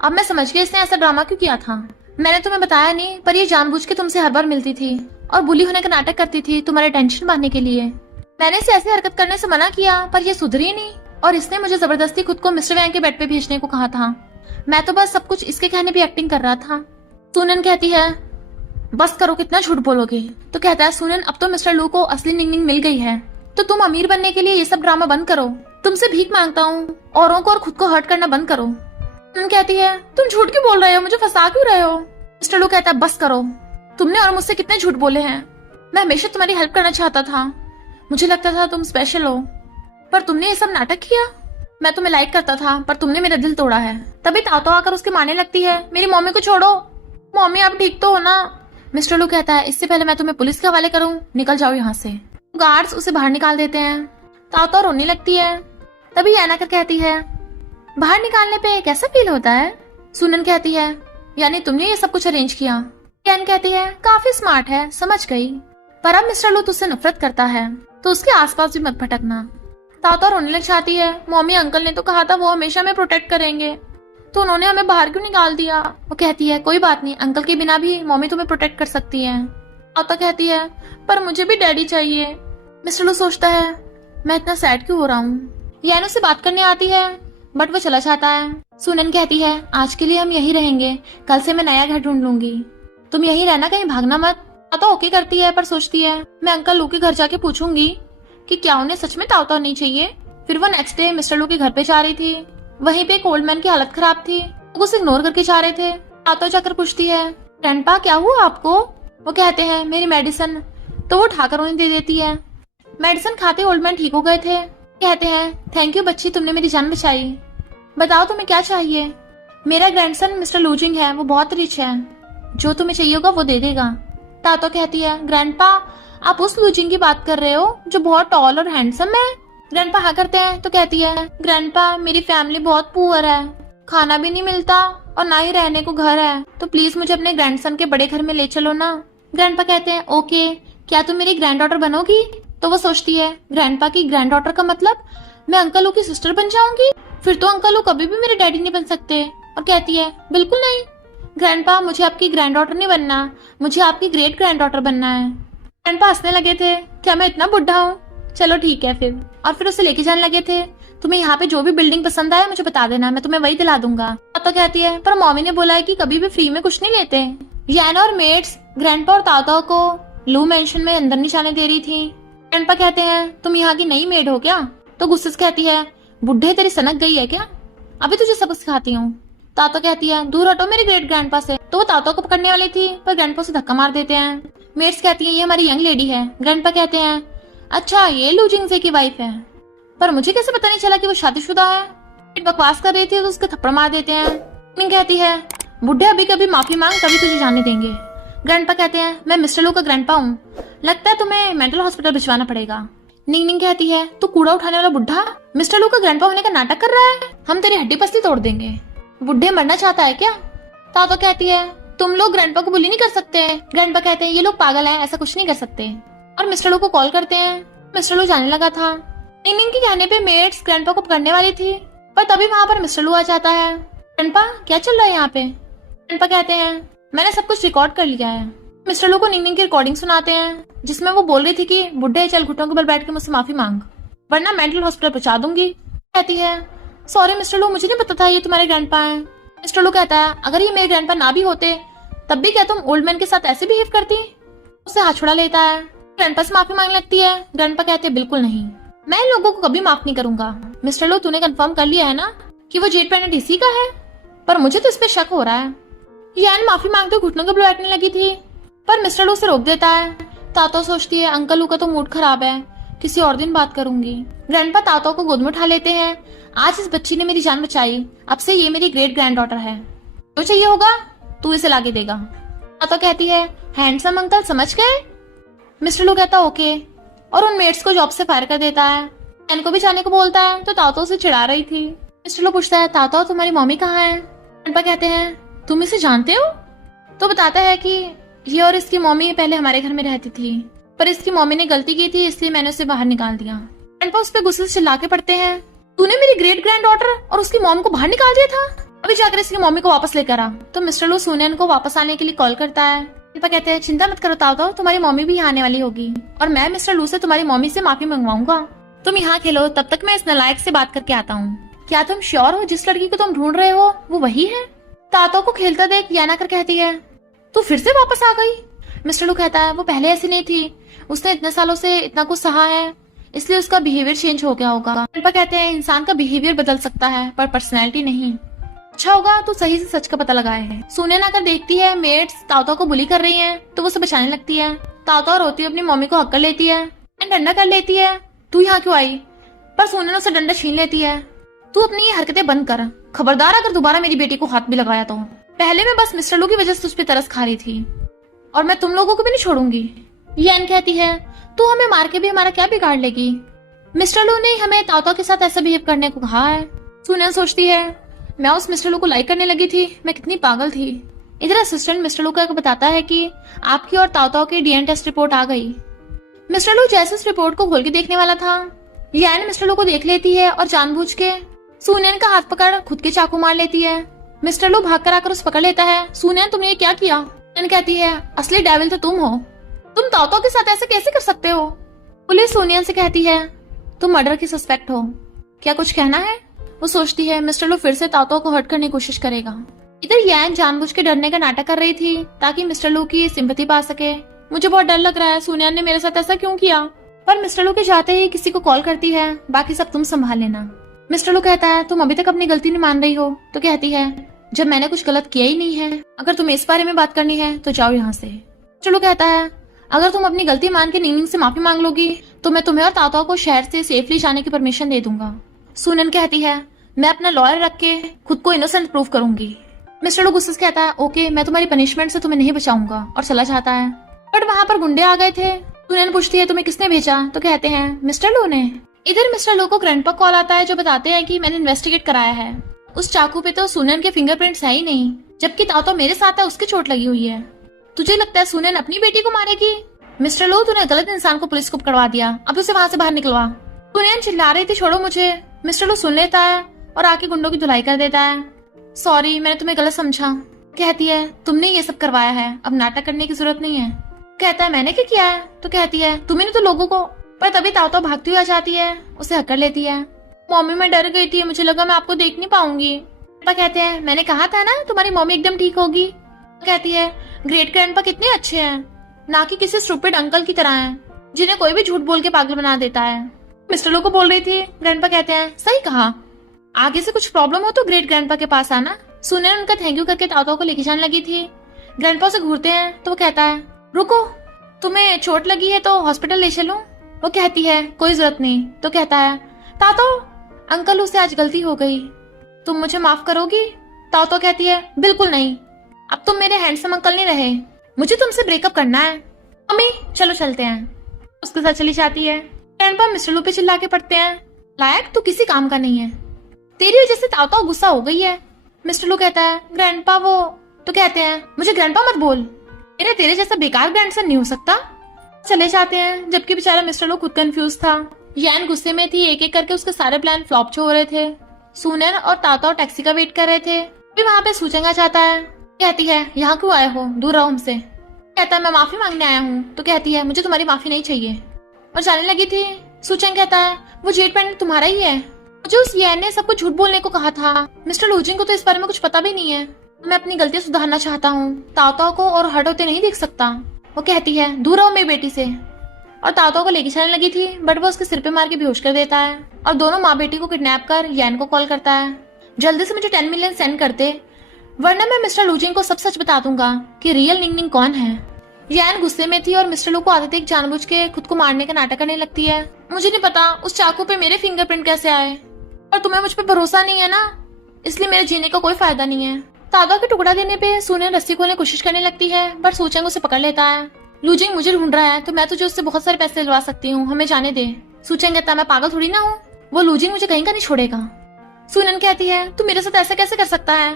अब मैं समझ गया इसने ऐसा ड्रामा क्यों किया था। मैंने तुम्हें बताया नहीं, पर ये जानबूझ के तुमसे हर बार मिलती थी और बुली होने का नाटक करती थी तुम्हारे टेंशन पाने के लिए। मैंने इसे ऐसी हरकत करने से मना किया पर ये सुधरी नहीं और इसने मुझे जबरदस्ती खुद को मिस्टर वैंग के बेड पे भेजने को कहा था। मैं तो बस सब कुछ इसके कहने पे एक्टिंग कर रहा था। सुनन कहती है बस करो, कितना झूठ बोलोगे? तो कहता है सुनन अब तो मिस्टर लू को असली निंग मिल गई है, तो तुम अमीर बनने के लिए ये सब ड्रामा बंद करो। तुमसे भीख मांगता हूँ, औरों को और खुद को हर्ट करना बंद करो। सुनन कहती है तुम झूठ क्यों बोल रहे हो, मुझे फंसा क्यों रहे हो? मिस्टर लू कहता है बस करो, तुमने और मुझसे कितने झूठ बोले हैं। मैं हमेशा तुम्हारी हेल्प करना चाहता था, मुझे लगता था तुम स्पेशल हो, पर तुमने ये सब नाटक किया। मैं तुम्हें लाइक करता था पर तुमने मेरा दिल तोड़ा है। तभी तातो आकर उसके मारने लगती है मेरी मम्मी को छोड़ो, मम्मी आप ठीक तो हो ना? मिस्टर लू कहता है इससे पहले मैं तुम्हें पुलिस के हवाले करूं, निकल जाओ यहाँ से। गार्ड्स उसे बाहर निकाल देते हैं। तातो रोने लगती है। तभी याना कर कहती है बाहर निकालने पे कैसा फील होता है? सुनन कहती है यानी तुमने ये सब कुछ अरेंज किया? यान कहती है काफी स्मार्ट है, समझ गई, पर अब मिस्टर लू तुझसे नफरत करता है तो उसके आसपास भी मत भटकना। तातो रोने लग जाती है। मम्मी अंकल ने तो कहा था वो हमेशा हमें प्रोटेक्ट करेंगे, तो उन्होंने हमें बाहर क्यों निकाल दिया? वो कहती है कोई बात नहीं, अंकल के बिना भी मम्मी तुम्हें प्रोटेक्ट कर सकती है। तातो कहती है पर मुझे भी डैडी चाहिए। मिस्टर लू सोचता है मैं इतना सैड क्यों हो रहा हूँ। यानो से बात करने आती है बट वो चला जाता है। सुनन कहती है आज के लिए हम यही रहेंगे, कल से मैं नया घर ढूंढ लूंगी, तुम यही रहना, कहीं भागना मत। तातो ओके करती है पर सोचती है मैं अंकल लू के घर जाके पूछूंगी कि क्या उन्हें सच में तातो नहीं चाहिए। फिर वो नेक्स्ट डे मिस्टर लू के घर पे जा रही थी। वहीं पे एक ओल्ड मैन की हालत खराब थी, वो उसे इग्नोर करके जा रहे थे। तातो जाकर पूछती है ग्रैंडपा क्या हुआ आपको? वो कहते हैं मेरी मेडिसिन, तो वो उठाकर उन्हें दे देती है। मेडिसिन खाते ओल्ड मैन ठीक हो गए थे। कहते हैं थैंक यू बच्ची, तुमने मेरी जान बचाई। बताओ तुम्हें क्या चाहिए? मेरा ग्रैंडसन मिस्टर लूजिंग है, वो बहुत रिच है, जो तुम्हें चाहिए होगा वो दे देगा। तातो कहती है ग्रैंडपा आप उस लूजिंग की बात कर रहे हो जो बहुत टॉल और हैंडसम है? ग्रैंडपा हाँ करते हैं। तो कहती है ग्रैंडपा मेरी फैमिली बहुत पुअर है, खाना भी नहीं मिलता और ना ही रहने को घर है, तो प्लीज मुझे अपने ग्रैंडसन के बड़े घर में ले चलो ना। ग्रैंडपा कहते हैं ओके, क्या तुम मेरी ग्रैंड डॉटर बनोगी? तो वो सोचती है ग्रैंडपा की ग्रैंड डॉटर का मतलब मैं अंकल लू की सिस्टर बन जाऊंगी, फिर तो अंकल लू कभी भी मेरे डैडी नहीं बन सकते। और कहती है बिल्कुल नहीं ग्रैंडपा, मुझे आपकी ग्रैंड डॉटर नहीं बनना, मुझे आपकी ग्रेट ग्रैंड डॉटर बनना है। ग्रैंडपा हंसने लगे थे, क्या मैं इतना बुढ़ा हूँ? चलो ठीक है फिर। और फिर उसे लेके जाने लगे थे। तुम्हें यहाँ पे जो भी बिल्डिंग पसंद आए मुझे बता देना, मैं तुम्हें वही दिला दूंगा। तो कहती है पर मम्मी ने बोला है कि कभी भी फ्री में कुछ नहीं लेते। याना और मेट्स ग्रैंडपा और तातो को लू मेंशन में अंदर नहीं जाने दे रही थी। ग्रैंडपा कहते हैं तुम यहाँ की नई मेड हो क्या? तो गुस्से से कहती है बुढ़े तेरी सनक गई है क्या, अभी तुझे सबक सिखाती हूँ। तातो कहती है दूर हटो मेरे ग्रेट ग्रैंडपा से। तो वो तातो को पकड़ने वाली थी पर ग्रैंडपा से धक्का मार देते हैं। मेट्स कहती है ये हमारी यंग लेडी है। ग्रैंडपा कहते हैं अच्छा ये लू जिंगसे की वाइफ है, पर मुझे कैसे पता नहीं चला कि वो शादीशुदा है। बकवास कर रही थी तो उसके थप्पड़ मार देते हैं। निंग कहती है बुढ़े अभी कभी माफी मांग तभी तुझे जाने देंगे। ग्रैंडपा कहते हैं मैं मिस्टर लू का ग्रैंडपा हूँ, लगता है तुम्हें मेंटल हॉस्पिटल भिजवाना पड़ेगा। निंग कहती है तू कूड़ा उठाने वाला बुढ़ा मिस्टर लू का ग्रैंडपा होने का नाटक कर रहा है, हम तेरी हड्डी पसली तोड़ देंगे। बुढ़े मरना चाहता है क्या? तातो कहती है तुम लोग ग्रैंडपा को बुली नहीं कर सकते। ग्रैंडपा कहते हैं ये लोग पागल हैं, ऐसा कुछ नहीं कर सकते। और मिस्टर लू को कॉल करते हैं। मिस्टर लू जाने लगा था। निंग के कहने पे मेट्स ग्रैंडपा को पकड़ने वाली थी, पर तभी वहाँ पर मिस्टर लू आ जाता है। ग्रैंडपा क्या चल रहा है यहाँ पे? ग्रैंडपा कहते हैं मैंने सब कुछ रिकॉर्ड कर लिया है। मिस्टर लू को निंग की रिकॉर्डिंग सुनाते हैं जिसमें वो बोल रही थी कि बुढ़े चल घुटनों के बल बैठ के मुझसे माफी मांग वरना मेंटल हॉस्पिटल पहुंचा दूंगी। कहती है सॉरी मिस्टर लू, मुझे नहीं पता था ये तुम्हारे ग्रैंडपा हैं। मिस्टर लू कहता है अगर ये मेरे ग्रैंडपा ना भी होते तब भी क्या तुम ओल्ड मैन के साथ ऐसे बिहेव करती? उससे हाथ छुड़ा लेता है। ग्रैंडपा से माफी मांगने लगती है। ग्रैंडपा कहते हैं बिल्कुल नहीं, मैं इन लोगों को कभी माफ नहीं करूंगा। मिस्टर लू तूने कंफर्म कर लिया है ना कि वो जेट पैनेट इसी का है? पर मुझे तो इस पे शक हो रहा है। यान माफी मांगते घुटनों के बल बैठने लगी थी पर मिस्टर लू उसे रोक देता है। तातो सोचती है अंकल लू का तो मूड खराब है, किसी और दिन बात करूंगी। ग्रैंडपा तातो को गोद में उठा लेते हैं। आज इस बच्ची ने मेरी जान बचाई, अब से ये मेरी ग्रेट ग्रैंड डॉटर है, जो चाहिए होगा तू इसे लाके देगा। तातो कहती है हैंडसम अंकल, समझ गए? मिस्टर लू कहता ओके और उन मेट्स को जॉब से फायर कर देता है। एन को भी जाने को बोलता है तो तातो उसे चिढ़ा रही थी। मिस्टर लू पूछता है तातो तुम्हारी मम्मी कहाँ है? ग्रैंडपा कहते हैं तुम इसे जानते हो? तो बताता है कि ये और इसकी मम्मी पहले हमारे घर में रहती थी, पर इसकी मम्मी ने गलती की थी इसलिए मैंने उसे बाहर निकाल दिया। ग्रैंडपा उस पर गुस्से से चिल्ला के पड़ते हैं तूने मेरी ग्रेट ग्रैंड डॉटर और उसकी मॉम को बाहर निकाल दिया था, अभी जाकर इसकी मम्मी को वापस लेकर आ। तो मिस्टर लू सुनियन को वापस आने के लिए कॉल करता है। ग्रैंडपा कहते हैं चिंता मत करो तातो, तुम्हारी मम्मी भी यहाँ आने वाली होगी और मैं मिस्टर लू से तुम्हारी मम्मी से माफी मंगवाऊंगा। तुम यहाँ खेलो, तब तक मैं इस नालायक से बात करके आता हूँ। क्या तुम श्योर हो जिस लड़की को तुम ढूंढ रहे हो वो वही है? तातो को खेलता देख याना कर कहती है तू फिर से वापस आ गई। मिस्टर लू कहता है वो पहले ऐसी नहीं थी, उसने इतने सालों से इतना कुछ सहा है इसलिए उसका बिहेवियर चेंज हो गया होगा। ग्रैंडपा कहते हैं इंसान का बिहेवियर बदल सकता है पर पर्सनैलिटी नहीं। अच्छा होगा तू सही से सच का पता लगाए है। सुनियन आकर देखती है मेट्स तातो को बुली कर रही हैं तो वो उसे बचाने लगती है। तातो रोती अपनी मम्मी को हक कर लेती है, डंडा कर लेती है तू यहाँ क्यों आई, पर सुनियन उसे डंडा छीन लेती है। तू अपनी ये हरकतें बंद कर, खबरदार अगर दोबारा मेरी बेटी को हाथ भी लगाया तो। पहले मैं बस मिस्टर लू की वजह से उस पर तरस खा रही थी और मैं तुम लोगों को भी नहीं छोड़ूंगी। यान कहती है तू हमें मार के भी हमारा क्या बिगाड़ लेगी? मिस्टर लू ने हमें तातो के साथ ऐसा बिहेव करने को कहा है। सुनियन सोचती है मैं उस मिस्टर लू को लाइक करने लगी थी, मैं कितनी पागल थी। इधर असिस्टेंट मिस्टर लू को बताता है कि आपकी और तातो की डीएनए टेस्ट रिपोर्ट आ गई। मिस्टर लू जैसे उस रिपोर्ट को खोल के देखने वाला था, यान मिस्टर लू को देख लेती है और जानबूझ के सुनियन का हाथ पकड़ खुद के चाकू मार लेती है। मिस्टर लू भाग कर आकर उसे पकड़ लेता है। सुनियन तुमने ये क्या किया? सुनियन कहती है असली डेविल तो तुम हो, तुम तातो के साथ ऐसे कैसे कर सकते हो? पुलिस सुनियन से कहती है तुम मर्डर की सस्पेक्ट हो, क्या कुछ कहना है? वो सोचती है मिस्टर लू फिर से तातो को हर्ट करने की कोशिश करेगा। इधर यान जानबूझ के डरने का नाटक कर रही थी ताकि मिस्टर लू की सिंपैथी पा सके। मुझे बहुत डर लग रहा है, सुनियन ने मेरे साथ ऐसा क्यों किया? पर मिस्टर लू के जाते ही किसी को कॉल करती है, बाकी सब तुम संभाल लेना। मिस्टर लू कहता है तुम अभी तक अपनी गलती नहीं मान रही हो। तो कहती है जब मैंने कुछ गलत किया ही नहीं है, अगर तुम्हें इस बारे में बात करनी है तो जाओ यहाँ से। मिस्टर लू कहता है अगर तुम अपनी गलती मान के निंग से माफी मांग लोगी तो मैं तुम्हें और तातो को शहर से सेफली जाने की परमिशन दे दूंगा। सुनियन कहती है मैं अपना लॉयर रख के खुद को इनोसेंट प्रूव करूंगी। मिस्टर लू गुस्से से कहता है ओके मैं तुम्हारी पनिशमेंट से तुम्हें नहीं बचाऊंगा और चला जाता है। बट वहाँ पर गुंडे आ गए थे। सुनियन पूछती है तुम्हें किसने भेजा? तो कहते हैं मिस्टर लू ने। इधर मिस्टर लू को ग्रैंडपा कॉल आता है जो बताते हैं कि मैंने इन्वेस्टिगेट कराया है, उस चाकू पे तो सुनियन के फिंगरप्रिंट्स है ही नहीं, जबकि तातो मेरे साथ है उसकी चोट लगी हुई है। तुझे लगता है सुनियन अपनी बेटी को मारेगी? मिस्टर लू तूने गलत इंसान को पुलिस को पकड़वा दिया, अब उसे वहाँ से बाहर निकलवा। सुनियन चिल्ला रही थी छोड़ो मुझे। मिस्टर लू सुन लेता है और आके गुंडों की धुलाई कर देता है। सॉरी मैंने तुम्हें गलत समझा। कहती है तुमने ये सब करवाया है, अब नाटक करने की जरूरत नहीं है। कहता है मैंने क्या किया है? तो कहती है तुम्हें तो लोगों को। पर तभी तातो भागती हुई आ जाती है, उसे हक कर लेती है। मम्मी मैं डर गई थी, मुझे लगा मैं आपको देख नहीं पाऊंगी। पापा कहते हैं मैंने कहा था ना तुम्हारी मम्मी एकदम ठीक होगी। कहती है ग्रेट ग्रैंडपा कितने अच्छे हैं, ना कि किसी स्टूपिड अंकल की तरह हैं जिन्हें कोई भी झूठ बोल के पागल बना देता है। मिस्टर लू को बोल रही थी। ग्रैंडपा कहते हैं सही कहा, आगे से कुछ प्रॉब्लम हो तो ग्रेट ग्रैंडपा के पास आना, सुनैन उनका थैंक यू करके ताओ को लेके जाने लगी थी। ग्रैंडपा से घूरते हैं तो वो कहता है, रुको, तुम्हें चोट लगी है तो हॉस्पिटल ले चलूं? वो कहती है, कोई जरूरत नहीं। तो कहता है, तातो अंकल, उससे आज गलती हो गई, तुम मुझे माफ करोगी? तातो कहती है, बिल्कुल नहीं, अब तुम मेरे हैंडसम अंकल नहीं रहे, मुझे तुमसे ब्रेकअप करना है। मम्मी चलो चलते हैं। उसके साथ चली जाती है। ग्रैंडपा मिस्टर लू पे चिल्ला के पड़ते हैं, लायक तू किसी काम का नहीं है, तेरी वजह से तातो गुस्सा हो गई है। मिस्टर लू कहता है, ग्रैंडपा वो। तो कहते हैं, मुझे ग्रैंडपा मत बोल, मेरा तेरे जैसा बेकार ग्रैंडसन नहीं हो सकता। चले जाते हैं, जबकि बेचारा मिस्टर लू खुद कंफ्यूज था। यान गुस्से में थी, एक एक करके उसके सारे प्लान फ्लॉप हो रहे थे। सुनैन और तातो टैक्सी का वेट कर रहे थे। फिर वहाँ पे सूचंग आ जाता है। कहती है, यहाँ क्यों आए हो, दूर रहो हमसे। कहता है, मैं माफी मांगने आया हूँ। तो कहती है, मुझे तुम्हारी माफी नहीं चाहिए। और जाने लगी थी। सूचंग कहता है, वो जेट पेंडेंट तुम्हारा ही है, मुझे उस यान ने सबको झूठ बोलने को कहा था। मिस्टर लूजिंग को तो इस बारे में कुछ पता भी नहीं है, मैं अपनी गलतियां सुधारना चाहता हूँ, तातो को और हर्ट होते नहीं देख सकता। वो कहती है, दूर रहो मेरी बेटी से। और तातो को लेके चलने लगी थी, बट वो उसके सिर पे मार के बेहोश कर देता है। और दोनों माँ बेटी को किडनैप कर यान को कॉल करता है, जल्दी से मुझे 10 मिलियन सेंड कर दे, वरना मैं मिस्टर लूजिंग को सब सच बता दूंगा कि रियल निंगनिंग कौन है। यान गुस्से में थी और मिस्टर लू को आदत एक जानबूझ के खुद को मारने का नाटक करने लगती है। मुझे नहीं पता उस चाकू पे मेरे फिंगरप्रिंट कैसे आए, और तुम्हें मुझ पे भरोसा नहीं है ना, इसलिए मेरे जीने का कोई फायदा नहीं है। तातो के टुकड़ा देने पे सुनैन रस्सी खोलने की कोशिश करने लगती है, बट सूचंग उसे पकड़ लेता है। लूजिंग मुझे ढूंढ रहा है तो मैं तुझे उससे बहुत सारे पैसे दिलवा सकती हूँ, हमें जाने दे। सूचंग कहता है, मैं पागल थोड़ी ना हूँ, वो लूजिंग मुझे कहीं का नहीं छोड़ेगा। सुनैन कहती है, तू मेरे साथ ऐसा कैसे कर सकता है,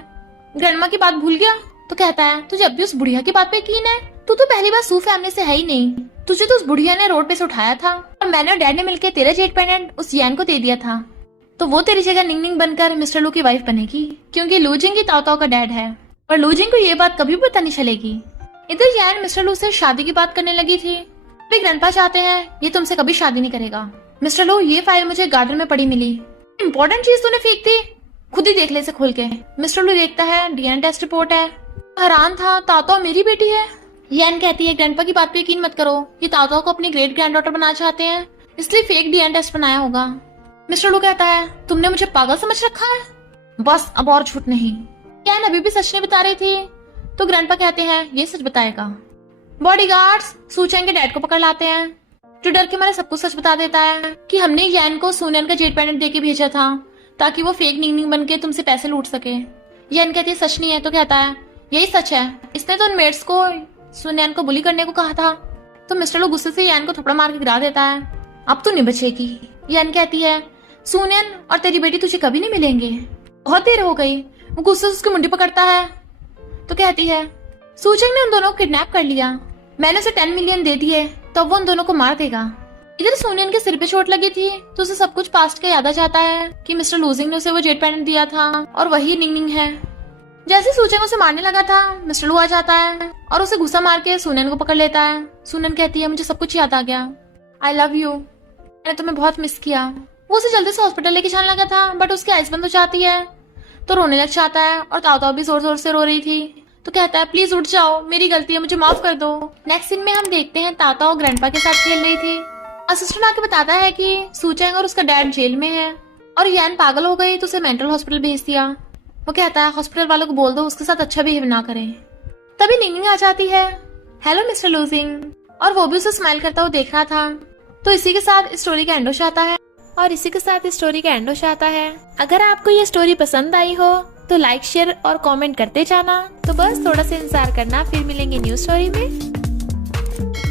ग्रैंडमा की बात भूल गया? तो कहता है, तुझे अब भी उस बुढ़िया की बात पे यकीन है? तू तो पहली बार सू फैमिली से है ही नहीं, तुझे तो उस बुढ़िया ने रोड पे से उठाया था, और मैंने और डैड ने मिलकर तेरा जेट पेंडेंट उस यान को दे दिया था, तो वो तेरी जगह निंगनिंग बनकर मिस्टर लू की वाइफ बनेगी, क्योंकि लूजिंग ही ताओ का डैड है। पर लूजिंग को ये बात कभी पता नहीं चलेगी। इधर यान मिस्टर लू से शादी की बात करने लगी थी। फिर ग्रैंडपा चाहते हैं, ये तुमसे कभी शादी नहीं करेगा। मिस्टर लू, ये फाइल मुझे गार्डन में पड़ी मिली, इंपॉर्टेंट चीज तूने फेंक दी, खुद ही देख ले इसे खोल के। मिस्टर लू देखता है, डीएनए टेस्ट रिपोर्ट है। हैरान था, तातो मेरी बेटी है। यान कहती है, ग्रैंडपा की बात पे यकीन मत करो, ये तातो को अपनी ग्रेट ग्रैंड डॉटर बनाना चाहते हैं, इसलिए फेक डीएनए टेस्ट बनाया होगा। मिस्टर लू कहता है, तुमने मुझे पागल समझ रखा है, बस अब और झूठ नहीं। यान अभी भी सच नहीं बता रही थी, तो ग्रैंडपा कहते हैं, ये सच बताएगा। बॉडीगार्ड्स सूचेंग के डैड को पकड़ लाते हैं, जो डर के मारे सब कुछ सच बता देता है कि हमने यान को सुनैन का जेट पेंडेंट देके भेजा था, ताकि वो फेक निंगनिंग बन के तुमसे पैसे लूट सके। यान कहती है, सच नहीं है। तो कहता है, यही सच है, इसने तो उन मेट्स को सुनैन को बुली करने को कहा था। तो मिस्टर लू गुस्से से यान को थप्पड़ मार के गिरा देता है, अब तू नहीं बचेगी। यान कहती है, सुनैन और तेरी बेटी तुझे कभी नहीं मिलेंगे, बहुत देर हो गई। वो गुस्से से उसकी मुंडी पकड़ता है, तो कहती है, सूचंग ने उन दोनों को किडनैप कर लिया, मैंने उसे 10 मिलियन दे दिए, तो वो उन दोनों को मार देगा। इधर सुनैन के सिर पे चोट लगी थी, तो उसे सब कुछ पास्ट का याद आ जाता है कि मिस्टर लूजिंग ने उसे वो जेट पेंडेंट दिया था और वही निंगनिंग है। जैसे सूचंग उसे मारने लगा था, मिस्टर लू आ जाता है और उसे गुस्सा मार के सुनैन को पकड़ लेता है। सुनैन कहती है, मुझे सब कुछ याद आ गया, आई लव यू, मैंने तुम्हें बहुत मिस किया। वो उसे जल्दी से हॉस्पिटल लेके जाने लगा था, बट उसकी आइज बंद हो जाती है, तो रोने लग जाता है। और ताओ भी जोर जोर से रो रही थी, तो कहता है, प्लीज उठ जाओ, मेरी गलती है, मुझे माफ कर दो। नेक्स्ट सीन में हम देखते हैं ताओ ग्रैंडपा के साथ खेल रही थी। असिस्टेंट आके बताता है कि सूचेंग और उसका डैड जेल में है, और यान पागल हो गई तो उसे मेंटल हॉस्पिटल भेज दिया। वो कहता है, हॉस्पिटल वालों को बोल दो उसके साथ अच्छा बिहेव ना करें। तभी निंगनिंग आ जाती है, हेलो मिस्टर लूजिंग, और वो भी उसे स्माइल करता हुआ देख रहा था। तो इसी के साथ स्टोरी का एंड हो जाता है। अगर आपको ये स्टोरी पसंद आई हो तो लाइक शेयर और कमेंट करते जाना। तो बस थोड़ा सा इंतजार करना, फिर मिलेंगे न्यू स्टोरी में।